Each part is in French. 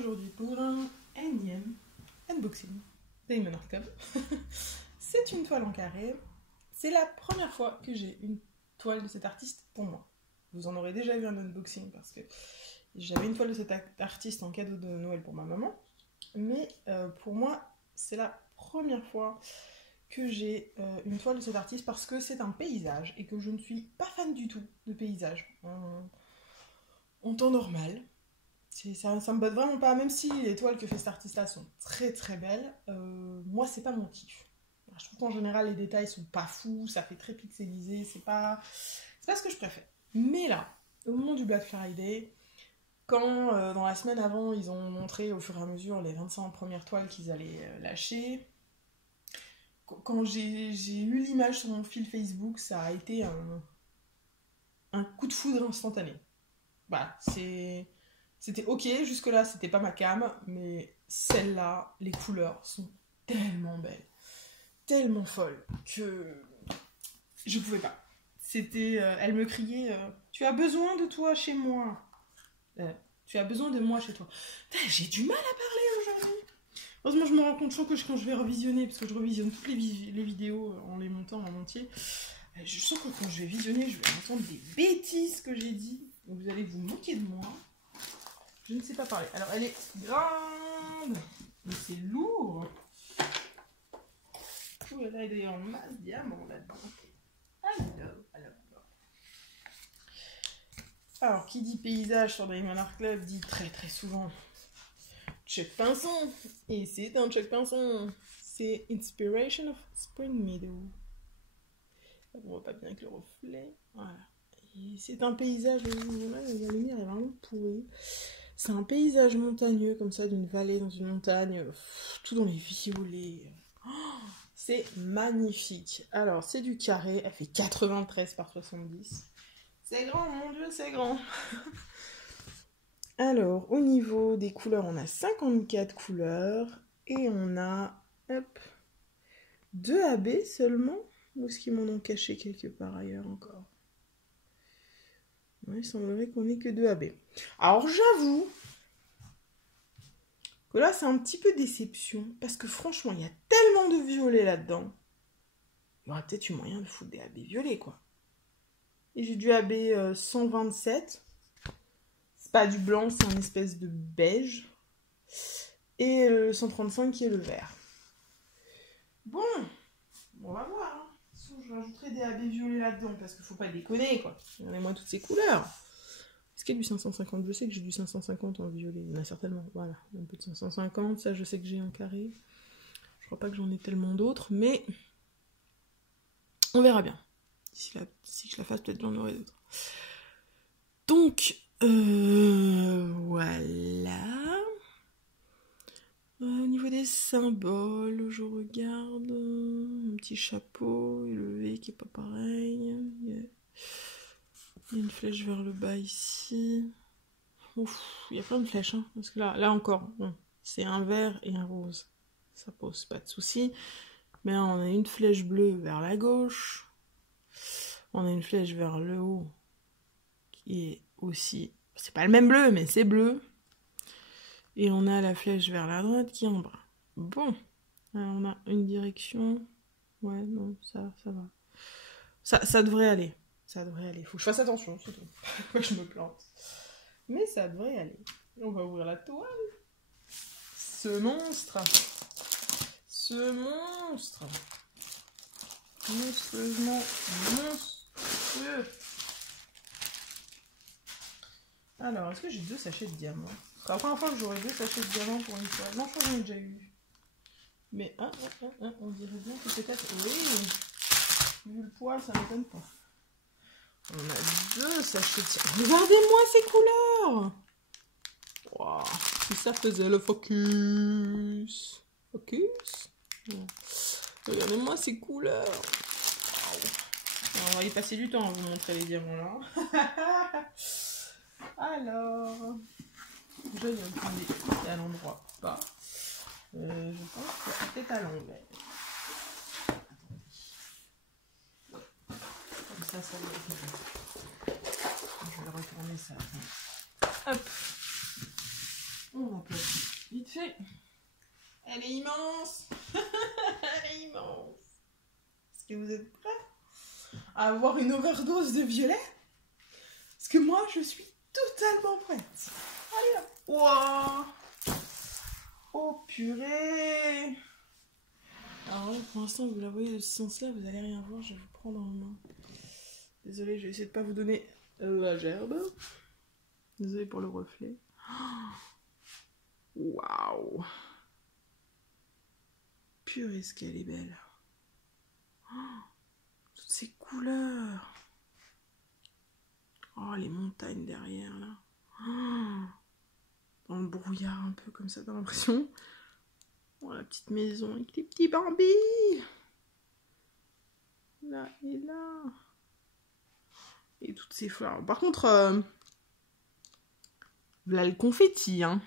aujourd'hui pour un énième unboxing Diamond Art Club. C'est une toile en carré. C'est la première fois que j'ai une toile de cet artiste pour moi. Vous en aurez déjà vu un unboxing parce que j'avais une toile de cet artiste en cadeau de Noël pour ma maman. Mais pour moi, c'est la première fois que j'ai une toile de cet artiste parce que c'est un paysage et que je ne suis pas fan du tout de paysage en temps normal. Ça me botte vraiment pas, même si les toiles que fait cet artiste-là sont très très belles, moi c'est pas mon kiff. Je trouve qu'en général les détails sont pas fous, ça fait très pixelisé, c'est pas ce que je préfère. Mais là, au moment du Black Friday, quand dans la semaine avant ils ont montré au fur et à mesure les 25 premières toiles qu'ils allaient lâcher, quand j'ai eu l'image sur mon fil Facebook, ça a été un coup de foudre instantané. Voilà, c'était ok, jusque-là c'était pas ma cam, mais celle-là, les couleurs sont tellement belles, tellement folles, que je pouvais pas. Elle me criait tu as besoin de toi chez moi. Tu as besoin de moi chez toi. J'ai du mal à parler aujourd'hui. Heureusement, je me rends compte que quand je vais revisionner, parce que je revisionne toutes les vidéos en les montant en entier, je sens que quand je vais visionner, je vais entendre des bêtises que j'ai dit. Donc vous allez vous moquer de moi. Je ne sais pas parler. Alors, elle est grande, mais c'est lourd. Oh, elle a d'ailleurs en masse diamant là-dedans. Alors, qui dit paysage sur Diamond Art Club dit très très souvent Chuck Pinson. Et c'est un Chuck Pinson. C'est Inspiration of Spring Meadow. On voit pas bien avec le reflet. Voilà. Et c'est un paysage, la lumière est vraiment pourrie. C'est un paysage montagneux comme ça, d'une vallée dans une montagne, tout dans les violets. Oh, c'est magnifique. Alors, c'est du carré, elle fait 93 par 70. C'est grand, mon Dieu, c'est grand. Alors, au niveau des couleurs, on a 54 couleurs et on a, hop, 2 AB seulement. Ou est-ce qu'ils m'en ont caché quelque part ailleurs encore? Ouais, il semblerait qu'on ait que 2 AB. Alors, j'avoue que là, c'est un petit peu déception. Parce que franchement, il y a tellement de violet là-dedans. Il y aurait peut-être eu moyen de foutre des AB violets, quoi. Et j'ai du AB 127. C'est pas du blanc, c'est un espèce de beige. Et le 135 qui est le vert. Bon, on va voir. Hein. Je rajouterai des AB violets là-dedans. Parce qu'il faut pas déconner, quoi. Regardez-moi toutes ces couleurs. Est-ce qu'il y a du 550? Je sais que j'ai du 550 en violet. Il y en a certainement. Voilà, un peu de 550. Ça, je sais que j'ai en carré. Je crois pas que j'en ai tellement d'autres. Mais on verra bien. Si je la fasse, peut-être j'en aurai d'autres. Donc, voilà. Au niveau des symboles, je regarde. Un petit chapeau, le V qui est pas pareil. Il y a une flèche vers le bas ici. Ouf, il y a plein de flèches, hein, parce que là encore, bon, c'est un vert et un rose. Ça pose pas de soucis. Mais là, on a une flèche bleue vers la gauche. On a une flèche vers le haut qui est aussi... C'est pas le même bleu, mais c'est bleu. Et on a la flèche vers la droite qui est en bas. Bon. Alors, on a une direction. Ouais, non, ça va. Ça devrait aller. Ça devrait aller. Faut que je fasse attention, c'est tout. Pourquoi je me plante. Mais ça devrait aller. On va ouvrir la toile. Ce monstre. Monstrueusement monstrueux. Alors, est-ce que j'ai 2 sachets de diamants? C'est la première fois que j'aurai 2 sachets de diamants pour une toile. Non, je crois que j'en ai déjà eu. Mais, on dirait bien que peut-être... Oui, vu le poids, ça ne m'étonne pas. On a 2 sachets de diamants. Regardez-moi ces couleurs! Wow. Si ça faisait le focus. Focus? Ouais. Regardez-moi ces couleurs. Wow. On va y passer du temps à vous montrer les diamants là. Alors, je vais me à l'endroit pas. Je pense que c'était à l'envers. Comme ça va être... Je vais retourner ça. Hop. On va placer clé. Elle est immense. Elle est immense. Est-ce que vous êtes prêts à avoir une overdose de violet? Parce que moi, je suis totalement prête. Allez, là. Wow. Oh, purée. Alors là, pour l'instant, vous la voyez de ce sens-là, vous allez rien voir. Je vais vous prendre en main. Désolée, je vais essayer de pas vous donner la gerbe. Désolée pour le reflet. Waouh. Purée, ce qu'elle est belle. Toutes ces couleurs. Oh, les montagnes derrière, là. Dans le brouillard, un peu comme ça, t'as l'impression. Oh, la petite maison avec les petits Barbie. Là et là. Et toutes ces fleurs. Par contre, là, le confetti, hein.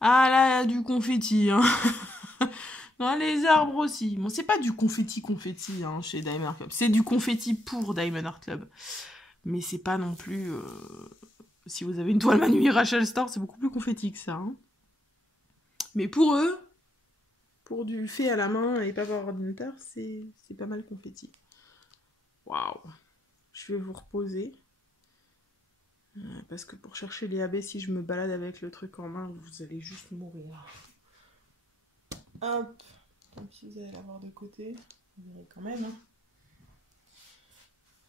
Ah, là, il y a du confetti, hein. Dans les arbres aussi. Bon, c'est pas du confetti hein, chez Diamond Art Club. C'est du confetti pour Diamond Art Club. Mais c'est pas non plus... si vous avez une toile Manu Rachel Store, c'est beaucoup plus confetti que ça. Hein. Mais pour eux, pour du fait à la main et pas par ordinateur, c'est pas mal confetti. Waouh. Je vais vous reposer. Parce que pour chercher les AB, si je me balade avec le truc en main, vous allez juste mourir. Hop. Tant pis, vous allez l'avoir de côté. Vous verrez quand même. Hein.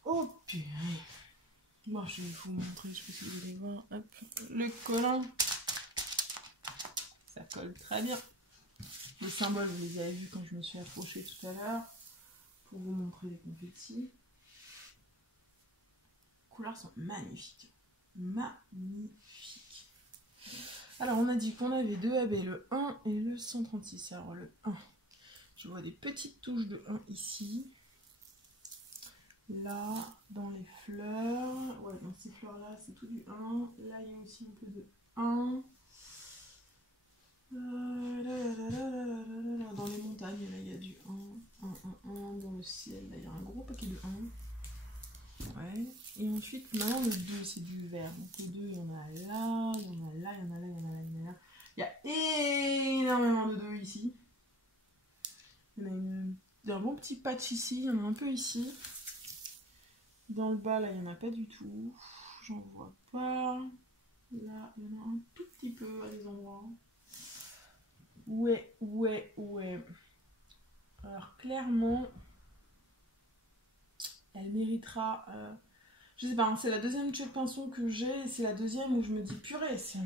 Oh purée. Bon, je vais vous montrer, je sais pas si vous allez voir. Hop. Le collant. Ça colle très bien. Les symboles, vous les avez vus quand je me suis approchée tout à l'heure. Pour vous montrer les confettis. Les couleurs sont magnifiques. Magnifiques. Alors, on a dit qu'on avait deux AB, le 1 et le 136. Alors, le 1, je vois des petites touches de 1 ici. Là, dans les fleurs. Ouais, dans ces fleurs-là, c'est tout du 1. Là, il y a aussi un peu de 1. Dans les montagnes, là, il y a du 1, 1, 1, 1. Dans le ciel, là, il y a un gros paquet de 1. Ouais. Et ensuite, maintenant, le 2, c'est du vert. Donc, le 2, il y en a là, il y en a là, il y en a là, il y en a là, il y en a là. Il y a énormément de 2 ici. Il y en a un bon petit patch ici, il y en a un peu ici. Dans le bas, là, il n'y en a pas du tout. J'en vois pas. Là, il y en a un tout petit peu à des endroits. Ouais. Alors, clairement, elle méritera... je sais pas, hein, c'est la deuxième Chuck Pinson que j'ai. C'est la deuxième où je me dis, purée, s'il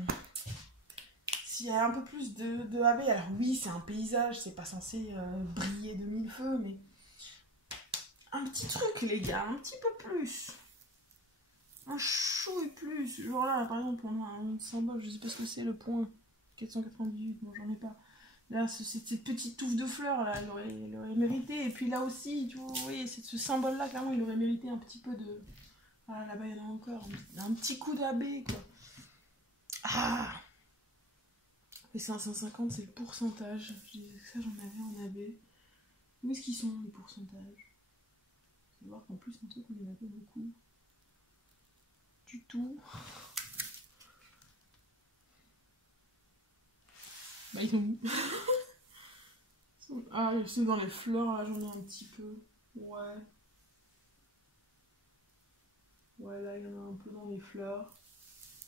y a un peu plus de AB, alors oui, c'est un paysage, c'est pas censé briller de mille feux, mais... Un petit truc, les gars, un petit peu plus. Un chou et plus. Genre là, par exemple, on a un symbole, je sais pas ce que c'est, le point 498, bon, j'en ai pas. Là, cette petite touffe de fleurs, là, elle aurait mérité. Et puis là aussi, tu vois, oui, ce symbole-là, clairement, il aurait mérité un petit peu de... Ah, là-bas, il y en a encore. Un petit coup d'AB, quoi. Ah! Les 550, c'est le pourcentage. Je disais que ça, j'en avais en AB. Où est-ce qu'ils sont, les pourcentages? Faut voir qu'en plus, un truc, on en a pas beaucoup. Du tout. Bah, ils sont où? Ah, ceux dans les fleurs, là, j'en ai un petit peu. Ouais. Ouais, là, il y en a un peu dans les fleurs.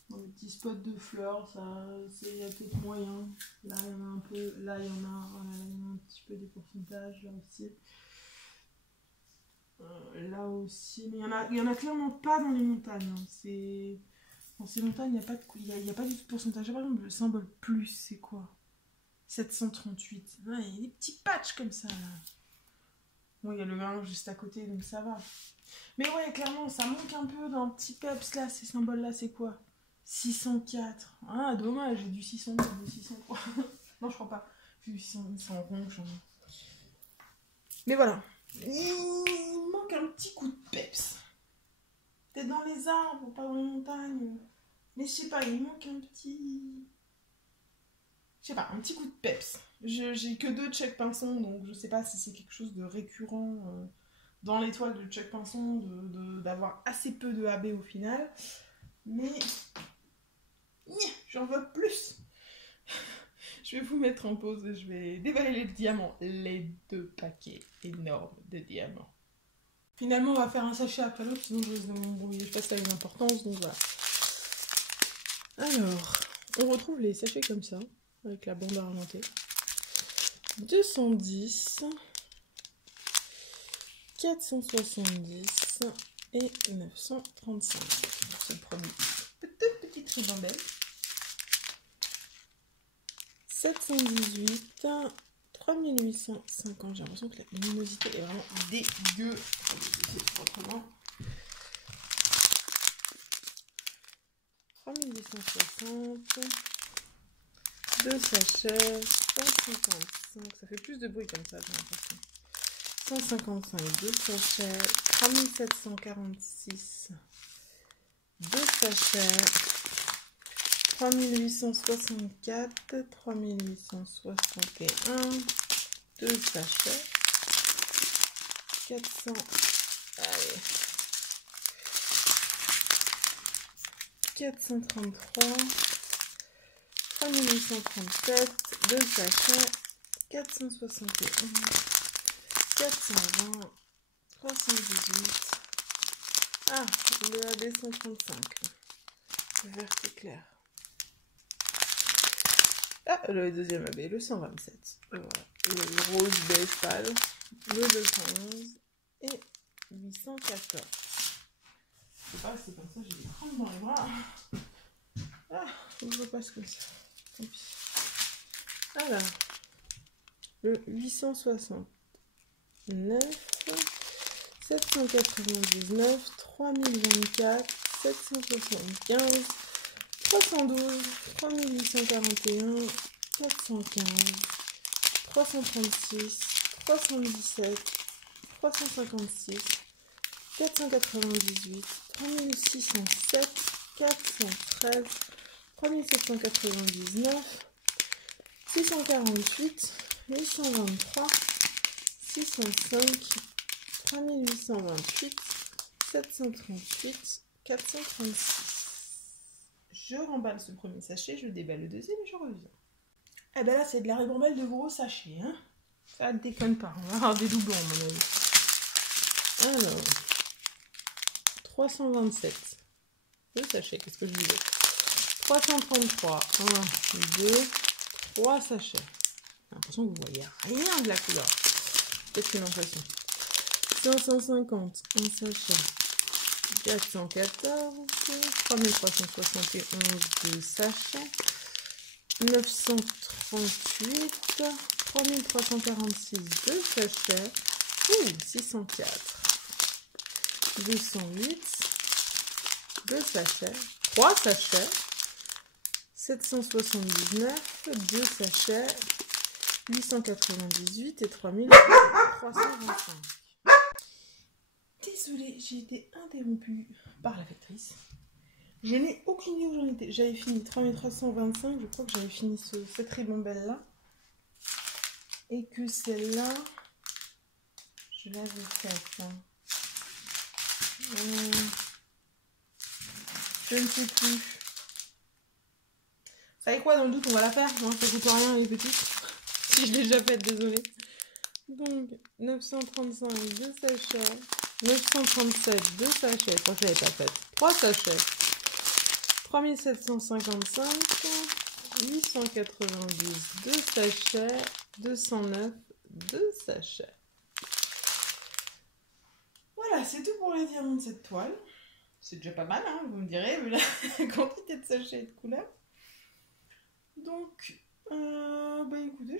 Dans les petits spots de fleurs, ça, il y a peut-être moyen. Là, il y en a un peu. Là, il y en a, voilà, là, il y en a un petit peu des pourcentages, là aussi. Là aussi. Mais il y en a clairement pas dans les montagnes. Hein. Dans ces montagnes, il n'y a, a pas du tout de pourcentage. Par exemple, le symbole plus, c'est quoi? 738. Ouais, il y a des petits patchs comme ça. Là. Bon, il y a le 1 juste à côté, donc ça va. Mais ouais, clairement, ça manque un peu dans le petit peps là. Ces symboles-là, c'est quoi? 604. Ah, dommage, j'ai du 602, du 603. Non, je crois pas. J'ai du 600, c'est en rond, j'en ai. Mais voilà. Il manque un petit coup de peps. Peut-être dans les arbres, pas dans les montagnes. Mais je sais pas, il manque un petit... Je sais pas, un petit coup de peps. J'ai que 2 Chuck Pinson, donc je sais pas si c'est quelque chose de récurrent dans l'étoile de Chuck Pinson, d'avoir assez peu de AB au final. Mais j'en veux plus. Je vais vous mettre en pause et je vais déballer les diamants. Les 2 paquets énormes de diamants. Finalement, on va faire un sachet après l'autre, sinon je risque de m'embrouiller. Je passe à une importance, donc voilà. Alors, on retrouve les sachets comme ça, avec la bande argentée. 210, 470 et 935. C'est le premier. Petite ribambelle. 718, 3850. J'ai l'impression que la luminosité est vraiment dégueu. Autrement. 3860. 2 sachets. 155. Ça fait plus de bruit comme ça, j'ai l'impression. 155. 2 sachets. 3746. 2 sachets. 3864, 3861, 2 sachets, 400, allez, 433, 3837, 2 sachets, 461, 420, 318, ah, le AB 135, le vert c'est clair. Ah, le deuxième AB, le 127. Voilà. Le rose beige pâle, le 211 et 814. Je sais pas, c'est comme ça, j'ai des crampes dans les bras. Ah, je veux pas ce que c'est. Tant pis. Alors, le 869, 799, 3024, 775. 312, 3841, 415, 336, 317, 356, 498, 3607, 413, 3799, 648, 823, 605, 3828, 738, 436. Je remballe ce premier sachet, je déballe le deuxième et je reviens. Eh ben là, c'est de la ribambelle de gros sachets, hein. Ça ne déconne pas, on va avoir des doublons, à mon avis. Alors, 327. 2 sachets, qu'est-ce que je disais? 333, 1, 2, 3 sachets. J'ai l'impression que vous voyez rien de la couleur. Peut-être une impression. 550, 1 sachet. 414, 3371, 2 sachets, 938, 3346, 2 sachets, 604, 208, 2 sachets, 3 sachets, 779, 2 sachets, 898 et 3325. Désolée, j'ai été interrompue par la factrice. Je n'ai aucune idée où j'en étais. J'avais fini 3325, je crois que j'avais fini cette ribambelle là. Et que celle-là, je l'avais faite. Je ne sais plus. Vous savez quoi, dans le doute, on va la faire. Non, ça coûte rien les petites. Si je l'ai déjà faite, désolée. Donc, 935, 2 sachets. 937, 2 sachets, je crois que je l'avais pas faite. 3 sachets. 3755, 890, 2 sachets. 209, 2 sachets. Voilà, c'est tout pour les diamants de cette toile. C'est déjà pas mal, hein, vous me direz, vu la quantité de sachets et de couleurs. Donc, bah écoutez,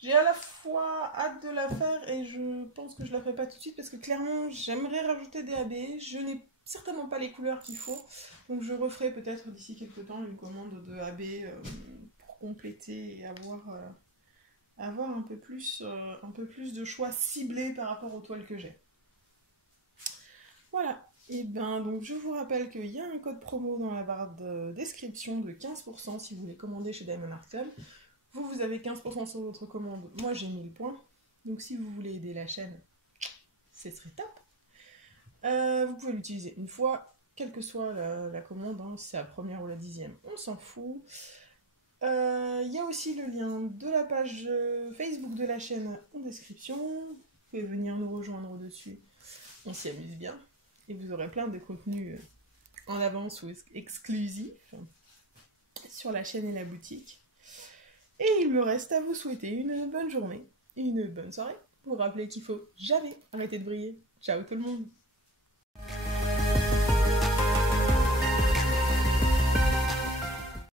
j'ai à la fois hâte de la faire et je pense que je la ferai pas tout de suite parce que clairement j'aimerais rajouter des AB. Je n'ai certainement pas les couleurs qu'il faut, donc je referai peut-être d'ici quelques temps une commande de AB pour compléter et avoir un peu plus de choix ciblés par rapport aux toiles que j'ai. Voilà. Et bien, donc je vous rappelle qu'il y a un code promo dans la barre de description de 15% si vous voulez commander chez Diamond Art Club. Vous avez 15% sur votre commande. Moi, j'ai 1000 points. Donc, si vous voulez aider la chaîne, ce serait top. Vous pouvez l'utiliser une fois, quelle que soit la commande, hein, si c'est la première ou la 10e, on s'en fout. Il y a aussi le lien de la page Facebook de la chaîne en description. Vous pouvez venir nous rejoindre au-dessus. On s'y amuse bien. Et vous aurez plein de contenus en avance ou exclusifs sur la chaîne et la boutique. Et il me reste à vous souhaiter une bonne journée et une bonne soirée. Vous rappeler qu'il faut jamais arrêter de briller. Ciao tout le monde!